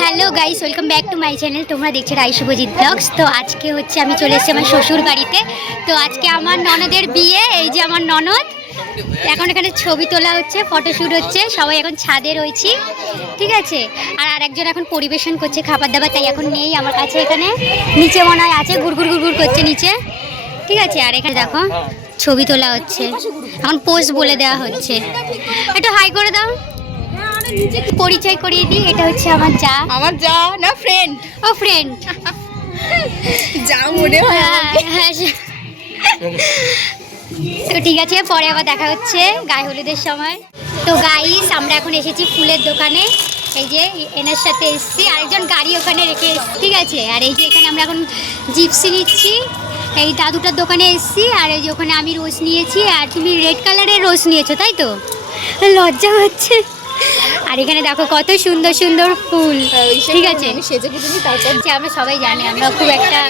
Hello guys, welcome back to my channel. তোমরা দেখছো রাই Subhajit blogs. তো আজকে হচ্ছে আমি চলে এসেছি আমার শ্বশুর বাড়িতে। তো আজকে আমার ননদের বিয়ে। এই যে আমার ননদ, এখন এখানে ছবি তোলা হচ্ছে, ফটোশ্যুট হচ্ছে, সবাই এখন ছাদে রয়েছি, ঠিক আছে। আর আরেকজন এখন পরিবেশন করছে খাবার দাবার, তাই এখন নেই আমার কাছে। এখানে নিচে মনে হয় আছে, ঘুরঘুর ঘুরঘুর করছে নিচে, ঠিক আছে। আর এখানে দেখো ছবি তোলা হচ্ছে, এখন পোজ বলে দেওয়া হচ্ছে। একটু হাই করে দাও, পরিচয় করিয়ে দিই। এটা হচ্ছে আমার যা না ফ্রেন্ড। ও ফ্রেন্ড, যা মনে হয়। হ্যাঁ তো ঠিক আছে, পরে আবার দেখা হচ্ছে গায়ে হলুদের সময়। তো গাইস, আমরা এখন এসেছি ফুলের দোকানে। এই যে এনার সাথে এসেছি, আরেকজন গাড়ি ওখানে রেখে এসেছি, ঠিক আছে। আর এই যে এখানে আমরা এখন জিপসি নিচ্ছি। এই দাদুটার দোকানে এসেছি। আর এই যে ওখানে আমি রোজ নিয়েছি, আর তুমি রেড কালারের রোজ নিয়েছো, তাই তো? লজ্জা হচ্ছে। আর এখানে দেখো কত সুন্দর সুন্দর ফুল, ঠিক আছে। সেজে গুজে তারপর আমরা সবাই জানি আমরা খুব একটা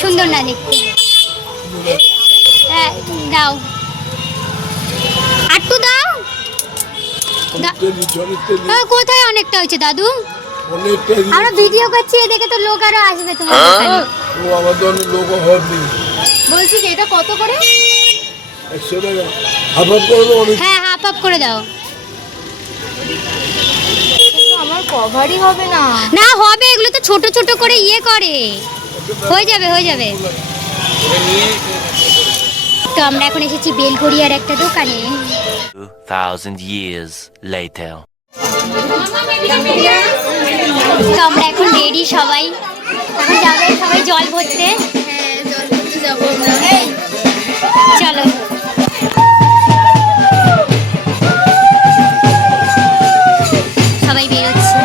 সুন্দর না দেখতে। হ্যাঁ দাও, আটটু দাও। কোথায় অনেকটা হয়েছে দাদু? আমরা ভিডিও করছি, দেখে তো লোক আরো আসবে তোমার দোকানে। বলছি যে এটা কত করে? হ্যাঁ, হাফ হাফ করে দাও। আমার কভারই হবে না। না হবে, এগুলো তো ছোট ছোট করে ইয়ে করে, হয়ে যাবে হয়ে যাবে। তো আমরা এখন এসেছি বেলঘড়িয়ার একটা দোকানে। 2000 years later. তো আমরা এখন রেডি সবাই, এখন যাবে সবাই জল ভরতে। হ্যাঁ, জল করতে যাবো আমরা। চলো। সবাই বেরোচ্ছে।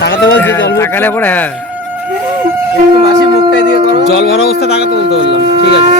তাকাতে বলছি তাকালে পরে হ্যাঁ একটু মাসি মুখটাই দিয়ে করো জল ভরা অবস্থা তাকাতে বলতে বললাম ঠিক আছে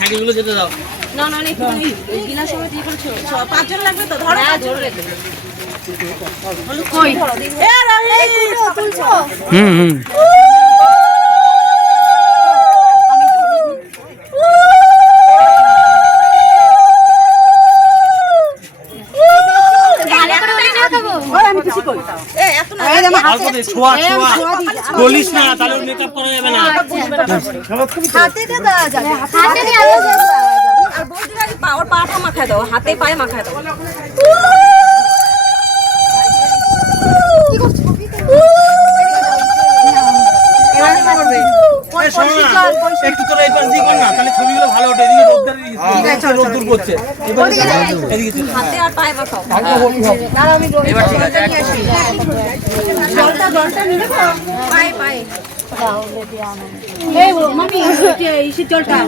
সাইকেলগুলো যেতে দাও না না একটু এই গিলাস সময় দিয়ে করেছো 5 জন লাগবে তো ধরো ধরে রেখে কই এ রাহি তুলছো হুম আমি কিছু কই এ এত না অল্প দে ছোয়া গলিস না তাহলে মেকআপ করা যাবে না হাতে দে দেওয়া যাবে হাতে দিয়ে আলো যাবে আর বলতে আগে পাওয়ার পাটা মাখায় দাও হাতে পায়ে মাখায় দাও একটু তোরা এই পাশ দিয়ে কর না তাহলে ছবিগুলো ভালো ওঠে এদিকে রোদ্দুর করছে এদিকে হাতে আর পায়ে মাখাও এবার ঠিক আছে জলটা নিয়ে পায়ে পায়ে এই মামি এই জলটা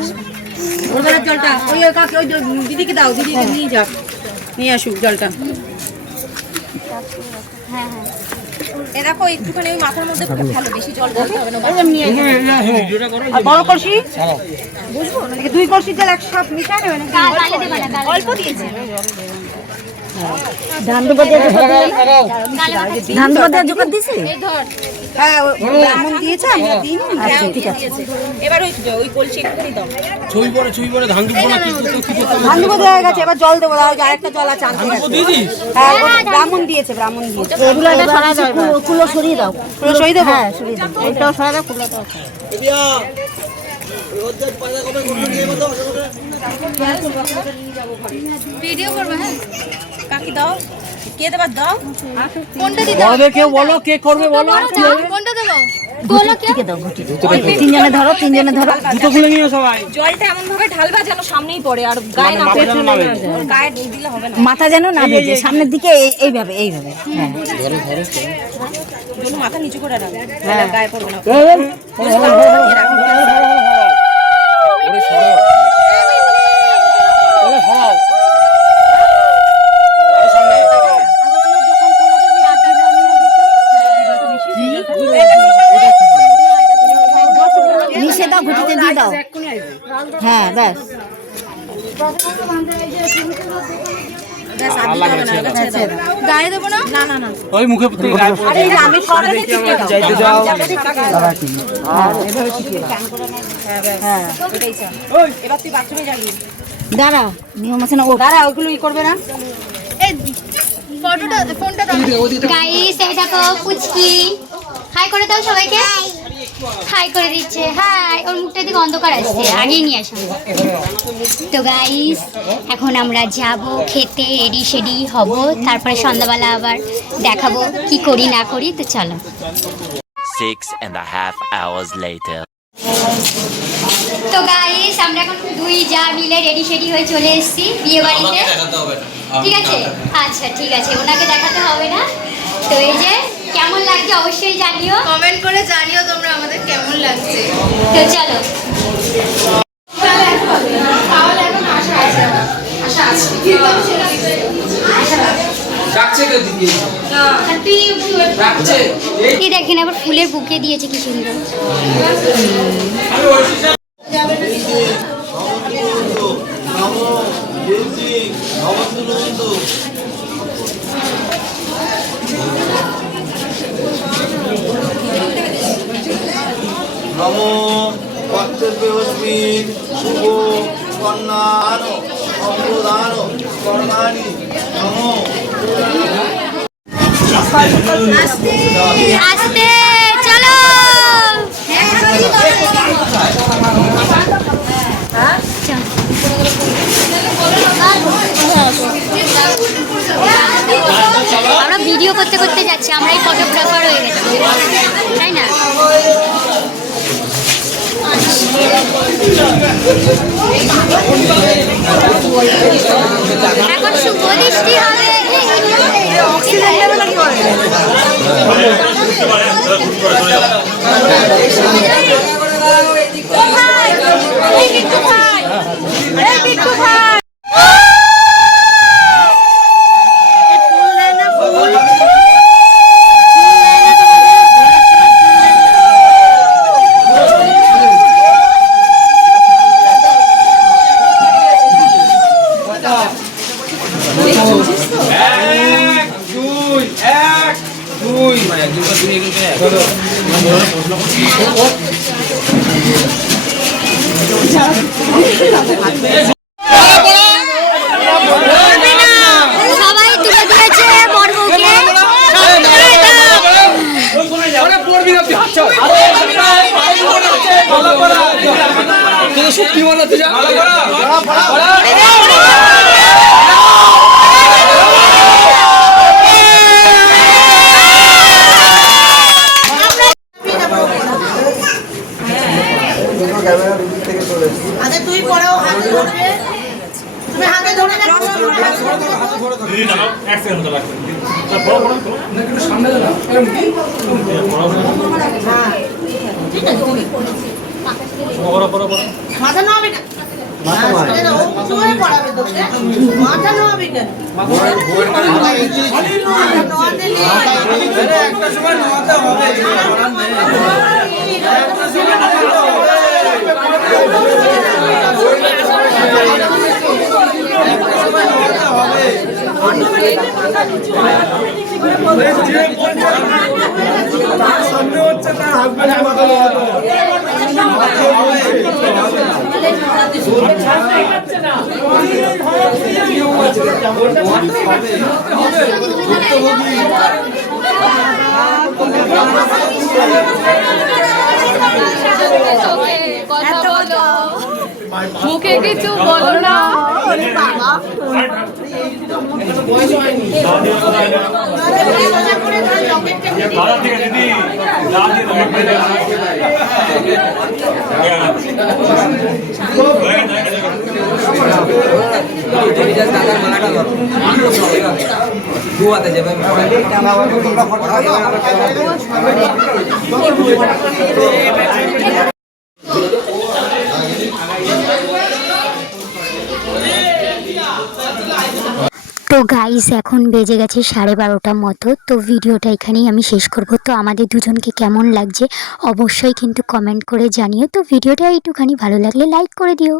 ওদের জলটা ওই কাকে ওই দিদিকে দাও দিদিকে নিয়ে যাক নিয়ে আসুক জলটা হ্যাঁ হ্যাঁ এ দেখো একটুখানি ওই মাথার মধ্যে ভালো বেশি জল দিতে হবে না আর বড় কলসি বুঝবো নাকি দুই কলসি জল একসাথে মিশায় নেবে নাকি গালে দেবে না গালে অল্প দিয়েছে গালে ধান বাজার জোগাড় দিছে হ্যাঁ ব্রাহ্মণ দিয়েছে আমরা দিইনি আচ্ছা ঠিক আছে এবার ওই কলসি একটুখানি দাও ছবি পরে ধান দুব না ধান দুব দেওয়া গেছে এবার জল দেবো দাও আরেকটা জল আছে আনতে গেছে হ্যাঁ ব্রাহ্মণ দিয়েছে এগুলো এটা সরাই দাও কুলো সরিয়ে দাও কুলো সরিয়ে দেবো হ্যাঁ সরিয়ে দাও এটাও সরাই দাও কুলোটাও ভিডিও করবে হ্যাঁ কাকি দাও কে দেবার দাও কোনটা দিতে বড়দের কেউ বলো কে করবে বলো কোনটা দেবো তোলো কেউ? থেকে দাও ঘুটি তিনজনে ধরো জুতো খুলে নিও সবাই। জলটা এমন ভাবে ঢালবা যেন সামনেই পড়ে আর গায়ে না মাথা যেন না পড়ে বেঁধে। গায়ে দিলে হবে না মাথা যেন না ভেজে সামনের দিকে এইভাবে হ্যাঁ দুটো মাথা নিচু করে রাখবে গায়ে পড়বে না মিশে দাও ঘুটিতে দিয়ে দাও হ্যাঁ ব্যাস গায়ে দেবো না? ওই মুখে থেকে গায়ে পড়ে যায়। আমি সরে যাইতে দাও। হ্যাঁ এবার তুই বাথরুমে যাবি দাঁড়া নিয়ম আছে না ও দাঁড়া ওইগুলো ই করবে না এই ফোনটা দাও। গাইস এই দেখো পুচকি হাই করে দাও সবাইকে। হাই করে দিচ্ছে হাই। ওর মুখটা দিকে অন্ধকার আসছে, আগেই নিয়ে আসো। তো গাইস এখন আমরা যাব খেতে, রেডি সেডি হব, তারপরে সন্ধ্যাবেলা আবার দেখাবো কি করি না করি। তো চলো। 6.5 hours later. তো গাইস আমরা এখন দুই যা মিলে রেডি সেডি হয়ে চলে এসেছি বিয়ে বাড়িতে। ঠিক আছে, আচ্ছা ঠিক আছে, ওনাকে দেখাতে হবে না। তো এই যে কেমন লাগছে অবশ্যই জানিও, কমেন্ট করে জানিও তোমরা আমাদের কেমন লাগছে। তো চলো। কি দেখেন আবার ফুলের বুকে দিয়েছে কি সুন্দর। নমো কর্তব্যস্মিন শুভ কন্যান অম্রদান কর্মাণি নমো আস্তে চলো। আমরা ভিডিও করতে করতে যাচ্ছি, আমরাই ফটোগ্রাফার হয়ে গেছি, তাই না? এখন শুভ দৃষ্টি হবে। সবাই তুলে দিয়েছে বড়বউকে। সত্যি বানাতে যা মাথা নামাবে না মাথা নামাবে কেন একটা সময় নোয়াতে হবে সামনে হচ্ছে তার হাজবেন্ড মাথা মুখে কিছু বলো না। তো গাইস এখন বেজে গেছে 12:30 মতো। তো ভিডিওটা এখানেই আমি শেষ করব। তো আমাদের দুজনকে কেমন লাগছে অবশ্যই কিন্তু কমেন্ট করে জানিও। তো ভিডিওটা একটুখানি ভালো লাগলে লাইক করে দিও।